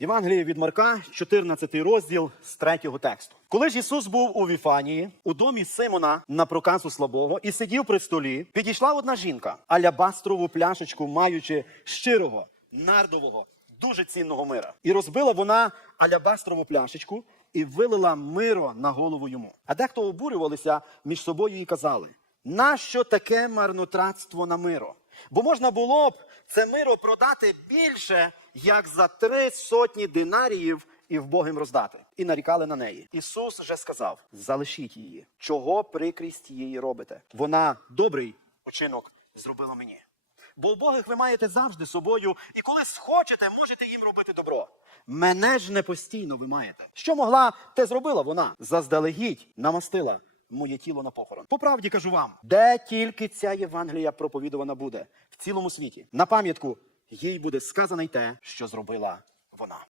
Євангеліє від Марка, 14 розділ з 3 тексту. Коли ж Ісус був у Віфанії, у домі Симона на проказу слабого, і сидів при столі, підійшла одна жінка, алябастрову пляшечку, маючи щирого, нардового, дуже цінного мира. І розбила вона алябастрову пляшечку і вилила миро на голову йому. А дехто обурювалися між собою і казали: нащо таке марнотратство на миро? Бо можна було б це миро продати більше, як за три сотні динаріїв і вбогим роздати. І нарікали на неї. Ісус же сказав: залишіть її. Чого прикрість її робите? Вона добрий учинок зробила мені. Бо убогих ви маєте завжди собою, і коли схочете, можете їм робити добро. Мене ж не постійно ви маєте. Що могла, те зробила вона. Заздалегідь намастила моє тіло на похорон. По правді кажу вам, де тільки ця Євангелія проповідувана буде в цілому світі. На пам'ятку їй буде сказано й те, що зробила вона.